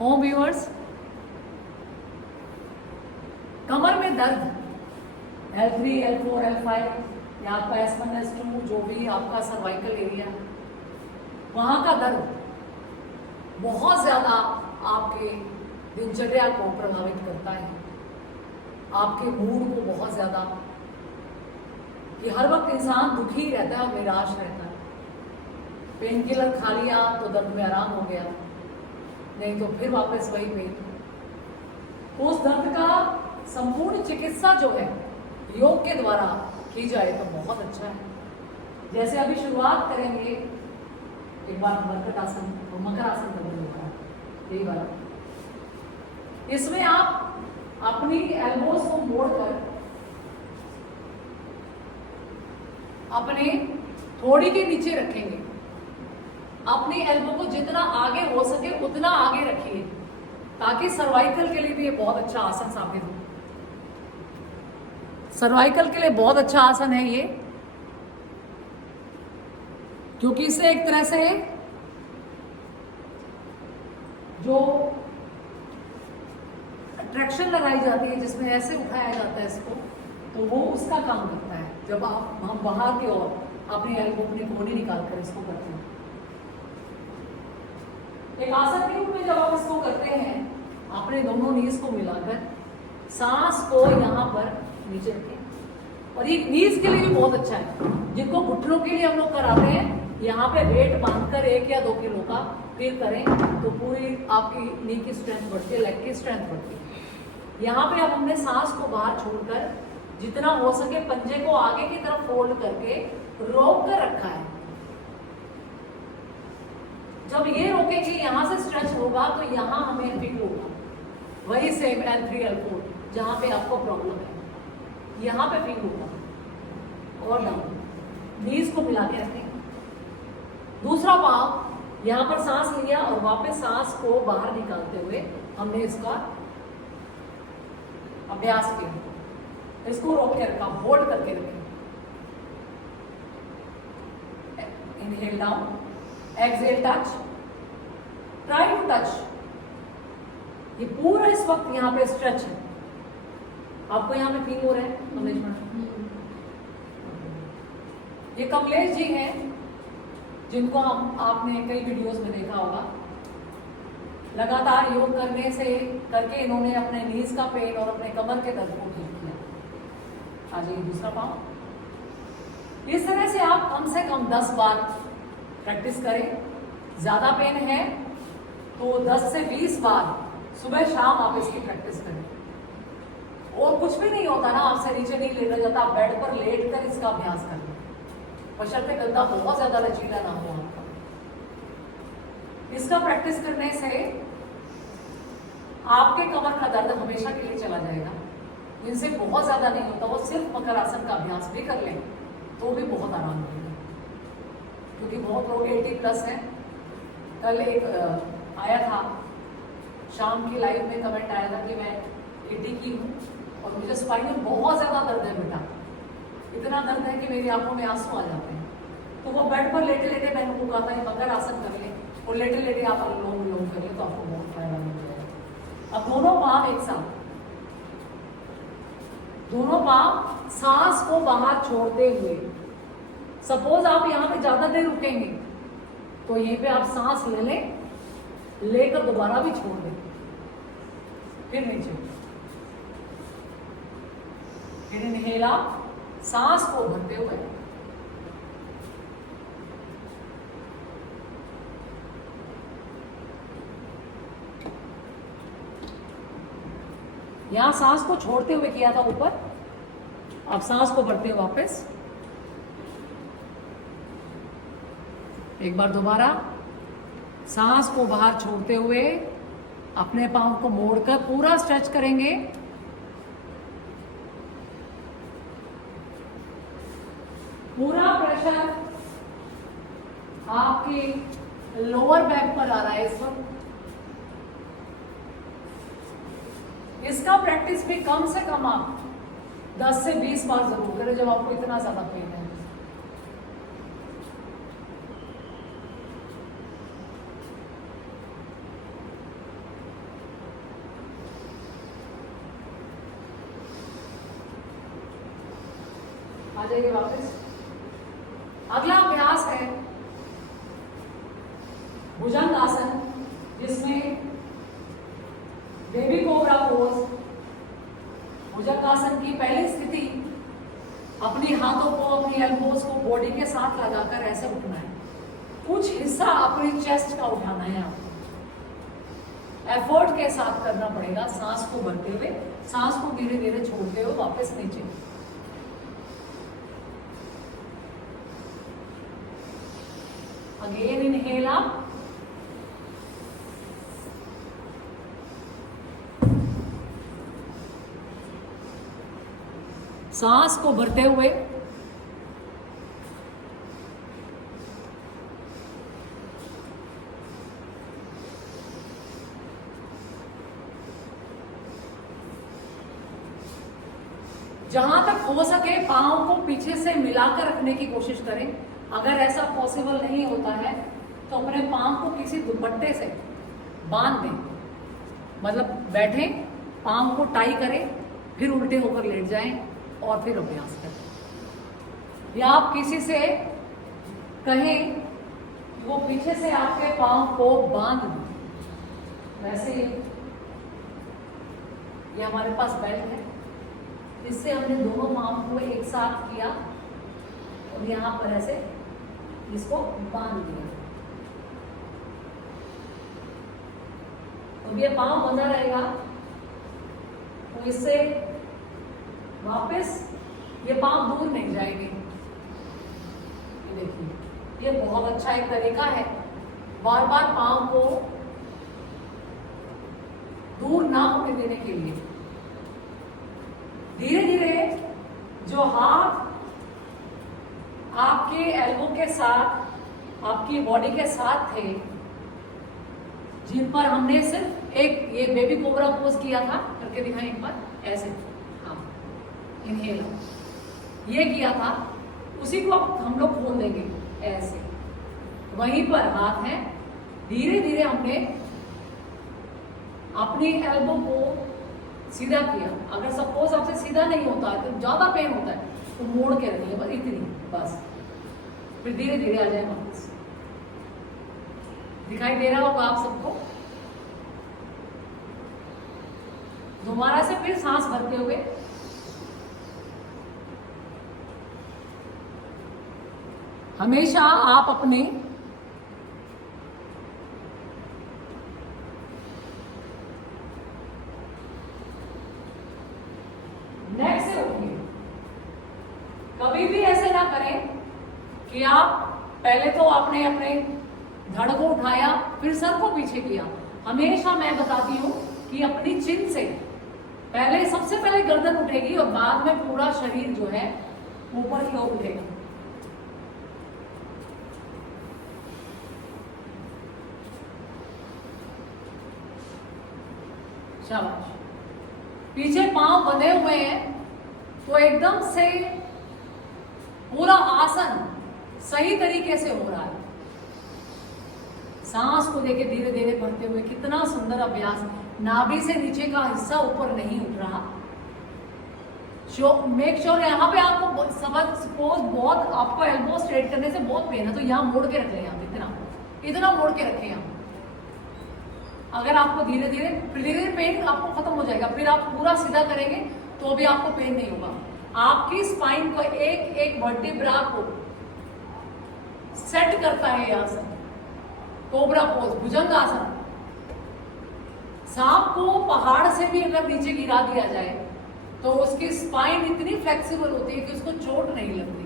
Home viewers, कमर में दर्द L3, L4, L5 या आपका S1, S2 जो भी आपका सर्वाइकल एरिया वहाँ का दर्द बहुत ज़्यादा आपके दिनचर्या को प्रभावित करता है, आपके मूड को बहुत ज़्यादा, कि हर वक्त इंसान दुखी रहता है और निराश रहता है। पेन किलर खा लिया तो दर्द में आराम हो गया, नहीं तो फिर वापस वही पेन। उस दर्द का संपूर्ण चिकित्सा जो है योग के द्वारा की जाए तो बहुत अच्छा है। जैसे अभी शुरुआत करेंगे, एक बार मकर आसन और मकर आसन करने होगा, यही वाला। इसमें आप अपनी एल्बोज को मोड़कर अपने थोड़ी के नीचे रखेंगे। अपनी एल्बो को जितना आगे हो सके उतना आगे रखिए, ताकि सर्वाइकल के लिए भी ये बहुत अच्छा आसन साबित हो। सर्वाइकल के लिए बहुत अच्छा आसन है ये, क्योंकि इससे एक तरह से जो अट्रैक्शन लगाई जाती है, जिसमें ऐसे उठाया जाता है इसको, तो वो उसका काम करता है। जब हम बाहर की ओर अपनी एल्बो अपनी कोहनी निकाल कर इसको करते हैं, एक आसन के रूप में जब आप इसको करते हैं, अपने दोनों नीज को मिलाकर सांस को यहाँ पर नीचे रखें। और ये नीज के लिए भी बहुत अच्छा है। जिनको घुटनों के लिए हम लोग कराते हैं, यहाँ पे वेट बांधकर 1 या 2 किलो का फिर करें तो पूरी आपकी नी की स्ट्रेंथ बढ़ती है, लेग की स्ट्रेंथ बढ़ती है। यहाँ पे अब हमने सांस को बाहर छोड़कर जितना हो सके पंजे को आगे की तरफ फोल्ड करके रोक कर रखा है। जब ये रोकेंगे, यहाँ से स्ट्रेच होगा तो यहाँ हमें फील होगा, वही सेम L3, L4 जहाँ पे आपको प्रॉब्लम है, यहाँ पे फील होगा। और डाउन, नीज को मिला के रखें। दूसरा पाँव यहाँ पर सांस लिया और वापस सांस को बाहर निकालते हुए हमने इसका अभ्यास किया। इसको रोक के रखा, होल्ड करके रखें। Inhale down, exhale touch, try to touch. ये पूरा इस वक्त यहाँ पे स्ट्रेच है। आपको यहाँ पे फील हो रहा है कमलेश मैडम? ये कमलेश जी हैं, जिनको आपने कई वीडियोस में देखा होगा। लगातार योग करने से करके इन्होंने अपने नीज का पेन और अपने कमर के दर्द को ठीक किया। आज ये दूसरा पाँव। इस तरह से आप कम से कम 10 बार प्रैक्टिस करें। ज्यादा पेन है तो 10 से 20 बार सुबह शाम आप इसकी प्रैक्टिस करें। और कुछ भी नहीं होता ना, आपसे नीचे नहीं लेटा जाता, आप बेड पर लेट कर इसका अभ्यास करें, बशर्ते गद्दा बहुत ज्यादा लचीला ना हो आपका। इसका प्रैक्टिस करने से आपके कमर का दर्द हमेशा के लिए चला जाएगा। इनसे बहुत ज्यादा नहीं होता, वो सिर्फ मकर आसन का अभ्यास भी कर लें तो भी बहुत आराम मिलेगा। क्योंकि बहुत लोग 80+ हैं। कल एक आया था, शाम की लाइव में कमेंट आया था कि मैं 80 की हूँ और मुझे स्पाइन में बहुत ज्यादा दर्द है बेटा, इतना दर्द है कि मेरी आंखों में आंसू आ जाते हैं। तो वो बेड पर लेटे लेटे मैंने उनको कहा था मकर आसन कर ले, और लेटे लेटे आप अनुलोम विलोम कर ले तो आपको बहुत फायदा मिल जाएगा। अब दोनों पाँव एक साथ, दोनों पाँव सांस को बाहर छोड़ते हुए। सपोज आप यहाँ पे ज्यादा देर रुकेंगे तो यहीं पे आप सांस ले लें, लेकर दोबारा भी छोड़ दें, फिर नीचे, फिर इनहेल आप सांस को भरते हुए, यहां सांस को छोड़ते हुए किया था ऊपर, अब सांस को भरते हुए वापस, एक बार दोबारा सांस को बाहर छोड़ते हुए अपने पांव को मोड़कर पूरा स्ट्रेच करेंगे। पूरा प्रेशर आपकी लोअर बैक पर आ रहा है इस वक्त। इसका प्रैक्टिस भी कम से कम आप 10 से 20 बार जरूर करें जब आपको इतना ज्यादा पेन है। आ जाइए वापस। अगला अभ्यास है भुजंग आसन, जिसमें बेबी कोबरा पोज। भुजंग आसन की पहली स्थिति, अपनी हाथों को, अपनी एल्बोज को बॉडी के साथ लगाकर ऐसे उठना है। कुछ हिस्सा अपनी चेस्ट का उठाना है आपको, एफर्ट के साथ करना पड़ेगा, सांस को भरते हुए, सांस को धीरे धीरे छोड़ते हुए वापस नीचे। अगेन इनहेल अप, सांस को भरते हुए जहां तक हो सके पांव को पीछे से मिलाकर रखने की कोशिश करें। अगर ऐसा पॉसिबल नहीं होता है तो अपने पांव को किसी दुपट्टे से बांध दें, मतलब बैठें, पांव को टाई करें, फिर उल्टे होकर लेट जाएं और फिर अभ्यास करें। या आप किसी से कहें कि वो पीछे से आपके पांव को बांध दें। वैसे ये हमारे पास बेल्ट है, इससे हमने दोनों पांव को एक साथ किया और यहां पर ऐसे इसको बांध दिया। तो ये पांव बंधा रहेगा, तो इससे वापस ये पांव दूर नहीं जाएंगे। ये देखिए, ये बहुत अच्छा एक तरीका है बार बार पांव को दूर ना होने देने के लिए। धीरे धीरे जो हाथ आपके एल्बो के साथ, आपकी बॉडी के साथ थे, जिन पर हमने सिर्फ एक ये बेबी कोबरा पोज किया था, करके दिखाएं एक बार, ऐसे, हाँ, इनहेल ये किया था, उसी को अब हम लोग खोल देंगे ऐसे। वहीं पर हाथ है, धीरे धीरे हमने अपनी एल्बो को सीधा किया। अगर सपोज आपसे सीधा नहीं होता है तो ज्यादा पेन होता है तो मोड़ के रखिए, बस इतनी, बस। फिर धीरे धीरे आ जाए वापस। दिखाई दे रहा होगा आप सबको। दोबारा से फिर सांस भरते हुए हमेशा आप अपने नेक से उठिए। कभी भी ऐसे ना करें कि आप पहले तो आपने अपने धड़ को उठाया फिर सर को पीछे किया। हमेशा मैं बताती हूं कि अपनी चिन से पहले, सबसे पहले गर्दन उठेगी और बाद में पूरा शरीर जो है ऊपर की ओर उठेगा। शाबाश। पीछे पांव बंधे हुए हैं तो एकदम से पूरा आसन सही तरीके से हो रहा है। सांस को लेके धीरे धीरे भरते हुए, कितना सुंदर अभ्यास। नाभि से नीचे का हिस्सा ऊपर नहीं उठ रहा। मेक श्योर यहाँ पे आपको सपोज बहुत आपको एल्बो स्ट्रेट करने से बहुत पेन है तो यहाँ मोड़ के रखें, यहाँ इतना मोड़ के रखें यहाँ। अगर आपको धीरे धीरे पेन आपको खत्म हो जाएगा, फिर आप पूरा सीधा करेंगे तो भी आपको पेन नहीं होगा। आपकी स्पाइन को एक एक वर्टिब्रा को सेट करता है यह आसन, कोबरा पोज, भुजंग आसन। सांप को पहाड़ से भी अगर नीचे गिरा दिया जाए तो उसकी स्पाइन इतनी फ्लेक्सिबल होती है कि उसको चोट नहीं लगती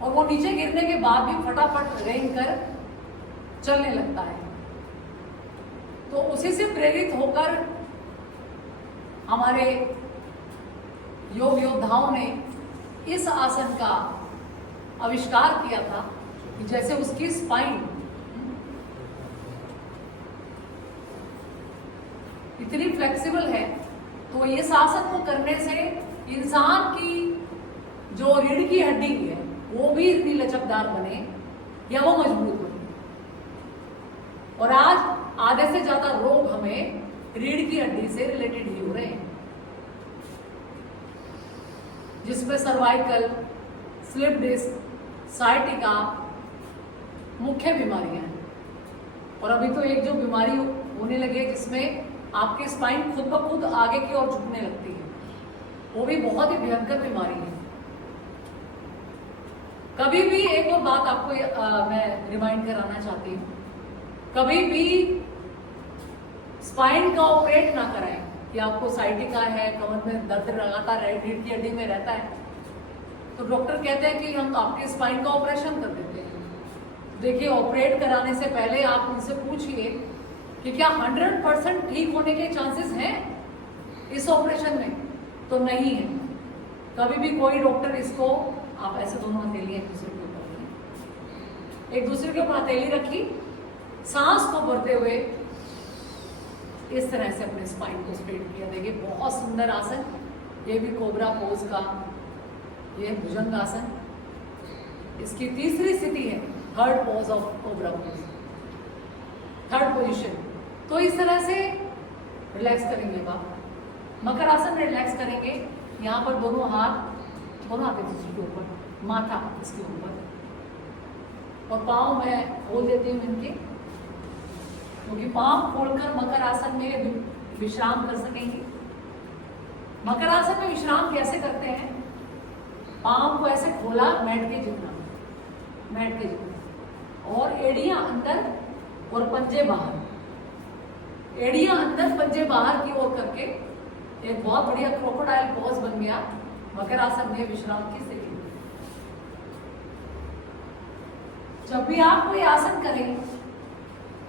और वो नीचे गिरने के बाद भी फटाफट रेंग कर चलने लगता है। तो उसी से प्रेरित होकर हमारे योग योद्धाओं ने इस आसन का आविष्कार किया था कि जैसे उसकी स्पाइन इतनी फ्लेक्सिबल है तो इस आसन को करने से इंसान की जो रीढ़ की हड्डी है वो भी इतनी लचकदार बने या वो मजबूत बने। और आज आधे से ज्यादा रोग हमें रीढ़ की हड्डी से रिलेटेड ही हो रहे हैं, जिसमें सर्वाइकल, स्लिप डिस्क, साइटिका मुख्य बीमारियां हैं। और अभी तो एक जो बीमारी होने लगी है जिसमें आपकी स्पाइन खुद ब खुद आगे की ओर झुकने लगती है, वो भी बहुत ही भयंकर बीमारी है। कभी भी एक और बात आपको मैं रिमाइंड कराना चाहती हूँ, कभी भी स्पाइन का ऑपरेट ना कराएं कि आपको साइटिका है, कमर में दर्द लगातार रीढ़ की हड्डी में रहता है, तो डॉक्टर कहते हैं कि हम आपके स्पाइन का ऑपरेशन कर देते हैं। देखिए, ऑपरेट कराने से पहले आप उनसे पूछिए कि क्या 100% ठीक होने के चांसेस हैं इस ऑपरेशन में, तो नहीं है। कभी भी कोई डॉक्टर इसको, आप ऐसे दोनों हथेली एक दूसरे के ऊपर रखें, एक दूसरे के ऊपर हथेली रखी, सांस को भरते हुए इस तरह से अपने स्पाइन को स्ट्रेट किया। देखिए, बहुत सुंदर आसन, ये भी कोबरा पोज का, ये भुजंग आसन। इसकी तीसरी स्थिति है third pose of cobra pose, third position. तो इस तरह से रिलैक्स करेंगे आप। मकर आसन में रिलैक्स करेंगे, यहाँ पर दोनों हाथ एक दूसरे के ऊपर, माथा इसके ऊपर, और पाँव मैं खोल देती हूँ इनके, क्योंकि पाँव खोलकर मकर आसन में विश्राम कर सकेंगे। मकर आसन में विश्राम कैसे करते हैं? पाँव को ऐसे खोला मैट के जितना, और एड़ियां अंदर और पंजे बाहर, एड़ियां अंदर पंजे बाहर की ओर करके एक बहुत बढ़िया क्रोकोडाइल पोज बन गया मकर आसन में विश्राम की स्थिति। जब भी आप कोई आसन करें,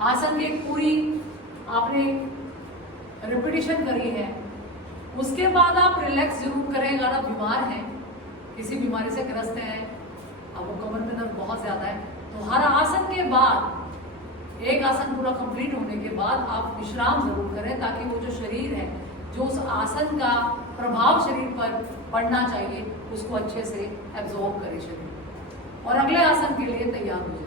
आसन की पूरी आपने रिपीटिशन करी है, उसके बाद आप रिलैक्स जरूर करें। अगर आप बीमार हैं, किसी बीमारी से ग्रस्त हैं, आपको कमर में दर्द बहुत ज्यादा है, तो हर आसन के बाद, एक आसन पूरा कंप्लीट होने के बाद आप विश्राम जरूर करें, ताकि वो जो शरीर है, जो उस आसन का प्रभाव शरीर पर पड़ना चाहिए, उसको अच्छे से एब्जॉर्ब करे शरीर, और अगले आसन के लिए तैयार हो जाए।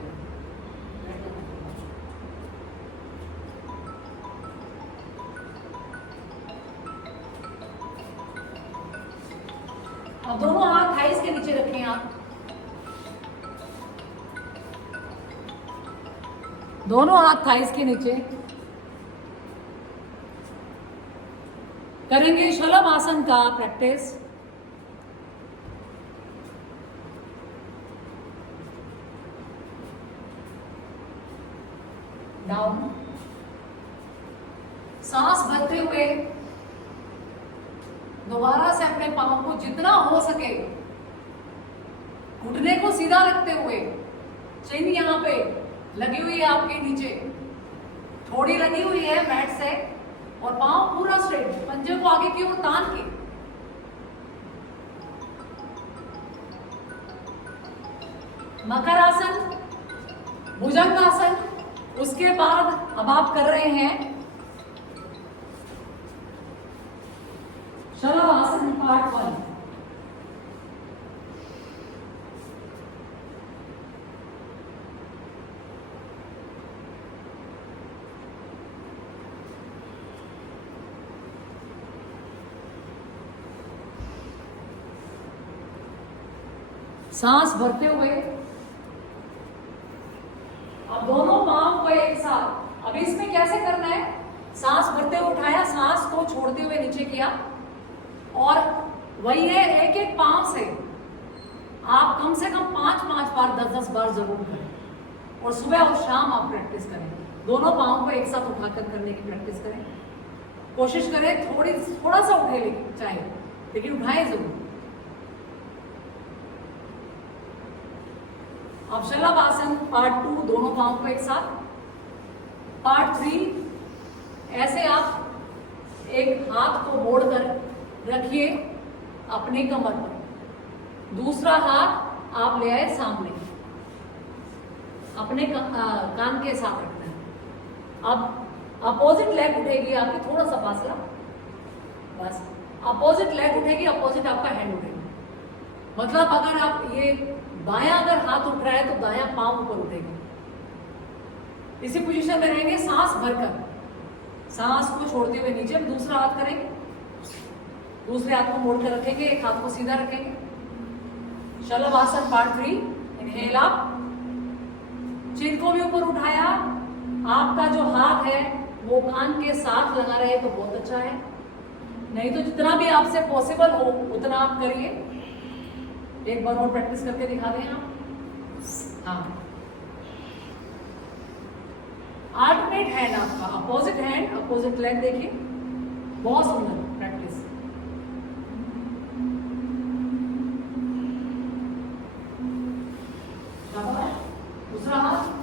अब दोनों हाथ थाइस के नीचे रखें आप, दोनों हाथ थाइस के नीचे करेंगे शलभ आसन का प्रैक्टिस। डाउन, सांस भरते हुए दोबारा से अपने पांव को जितना हो सके घुटने को सीधा रखते हुए, चिन यहाँ पे लगी हुई है आपके नीचे, थोड़ी लगी हुई है मैट से, और पांव पूरा स्ट्रेट, पंजे को आगे की ओर तान के। मकर आसन, भुजंग आसन, उसके बाद अब आप कर रहे हैं शलभ आसन पार्ट 1। सांस भरते हुए अब दोनों पांव को एक साथ, अब इसमें कैसे करना है? सांस भरते हुए उठाया, सांस को छोड़ते हुए नीचे किया, और वही है, एक एक पांव से आप कम से कम 5-5 बार, 10-10 बार जरूर करें, और सुबह और शाम आप प्रैक्टिस करें। दोनों पांव को एक साथ उठाकर करने की प्रैक्टिस करें, कोशिश करें थोड़ा सा उठे चाहे, लेकिन उठाएं जरूर। अब शलभ आसन पार्ट 2, दोनों पांव को एक साथ। पार्ट 3, ऐसे आप एक हाथ को मोड़कर रखिए अपनी कमर पर, दूसरा हाथ आप ले आए सामने, अपने कान के साथ रखना है। अब अपोजिट लेग उठेगी आपकी, थोड़ा सा फासला, बस अपोजिट लेग उठेगी, अपोजिट आपका हैंड उठेगा। मतलब अगर आप ये बायां अगर हाथ उठ रहा है तो दायां पांव ऊपर उठेगा। इसी पोजीशन में रहेंगे, सांस भरकर, सांस को छोड़ते हुए नीचे, दूसरा हाथ करेंगे, दूसरे हाथ को मोड़ कर रखेंगे, एक हाथ को सीधा रखेंगे, शलभासन पार्ट 3। इनहेल अप, चिन को भी ऊपर उठाया। आपका जो हाथ है वो कान के साथ लगा रहे तो बहुत अच्छा है, नहीं तो जितना भी आपसे पॉसिबल हो उतना आप करिए। एक बार और प्रैक्टिस करके दिखा दें आप। हाँ, अल्टरनेट हैंड आपका, अपोजिट हैंड अपोजिट लेग, देखिए बहुत सुंदर प्रैक्टिस। दूसरा हाथ,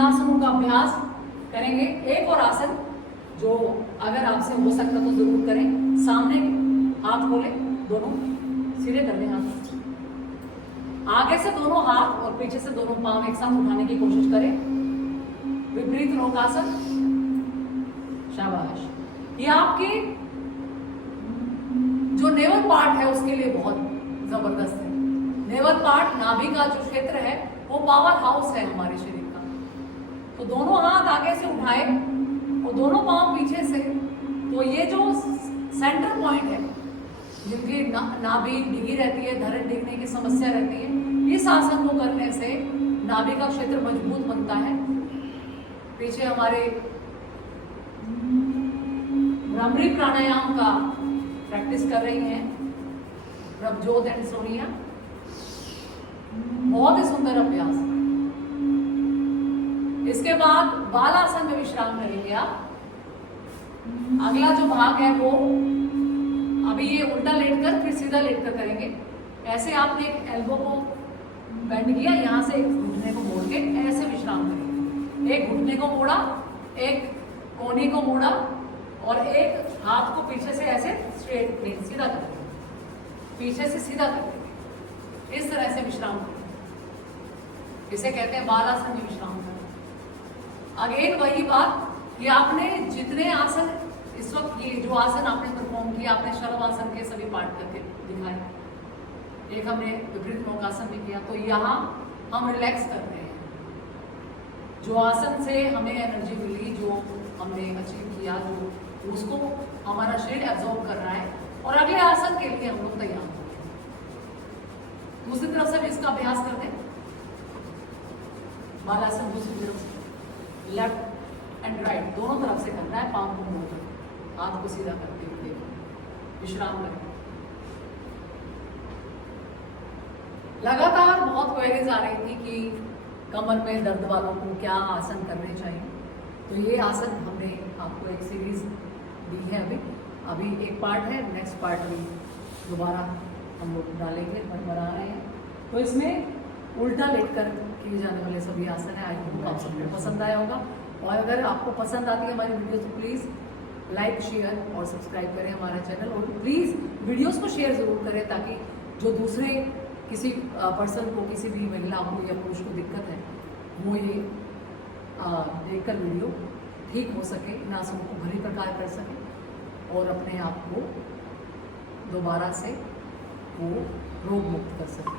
आसनों का अभ्यास करेंगे। एक और आसन जो अगर आपसे हो सकता तो जरूर करें। सामने हाथ खोले, दोनों सीधे कर दें हाथ, आगे से दोनों हाथ और पीछे से दोनों पांव एक साथ उठाने की कोशिश करें। विपरीत नौकासन, शाबाश। ये आपके जो नेवल पार्ट है उसके लिए बहुत जबरदस्त है। नेवल पार्ट, नाभि का जो क्षेत्र है वो पावर हाउस है हमारे शरीर का। तो दोनों हाथ आगे से उठाए और दोनों पांव पीछे से। तो ये जो सेंटर पॉइंट है, जिनकी नाभि डिगी रहती है, धड़ डिगने की समस्या रहती है, इस आसन को करने से नाभि का क्षेत्र मजबूत बनता है। पीछे हमारे भ्रामरी प्राणायाम का प्रैक्टिस कर रही हैं प्रभजोत एंड सोनिया। बहुत ही सुंदर अभ्यास। इसके बाद बालासन में विश्राम करेंगे आप। अगला जो भाग है वो अभी ये उल्टा लेटकर फिर सीधा लेटकर करेंगे। ऐसे आपने एक एल्बो को बेंड किया, यहाँ से एक घुटने को मोड़ के ऐसे विश्राम करेंगे। एक घुटने को मोड़ा, एक कोहनी को मोड़ा और एक हाथ को पीछे से ऐसे स्ट्रेट सीधा कर देंगे, पीछे से सीधा कर देंगे। इस तरह से विश्राम करेंगे। इसे कहते हैं बालासन में विश्राम करना। अगेन वही बात कि आपने जितने आसन इस वक्त, ये जो आसन आपने परफॉर्म किया, आपने शलभासन के सभी पार्ट करके दिखाए। एक हमने विपरीत नौकासन भी किया। तो यहाँ हम रिलैक्स कर रहे हैं। जो आसन से हमें एनर्जी मिली, जो हमने अचीव किया, जो उसको हमारा शरीर एब्जॉर्ब कर रहा है और अगले आसन के लिए हम लोग तैयार हो गए। दूसरी तरफ से भी इसका अभ्यास करते हैं। बालासन दूसरी तरफ से, लेफ्ट एंड राइट दोनों तरफ से करना है। पांव को मोड़कर, हाथ को सीधा करते हुए विश्राम करें। लगातार बहुत क्वेरीज आ रही थी कि कमर में दर्द वालों को क्या आसन करने चाहिए। तो ये आसन हमने आपको एक सीरीज दी है। अभी एक पार्ट है, नेक्स्ट पार्ट में दोबारा हम लोग डालेंगे, बना रहे हैं। तो इसमें उल्टा लेटकर किए जाने वाले सभी आसन है। आई होप आप सबको पसंद आया होगा। और अगर आपको पसंद आती है हमारी वीडियो तो प्लीज़ लाइक, शेयर और सब्सक्राइब करें हमारा चैनल। और प्लीज़ वीडियोस को शेयर ज़रूर करें ताकि जो दूसरे किसी पर्सन को, किसी भी महिला को या पुरुष को दिक्कत है, वो ये देखकर वीडियो ठीक हो सके, इन आसनों को भली प्रकार कर सके और अपने आप को दोबारा से वो रोग मुक्त कर सके।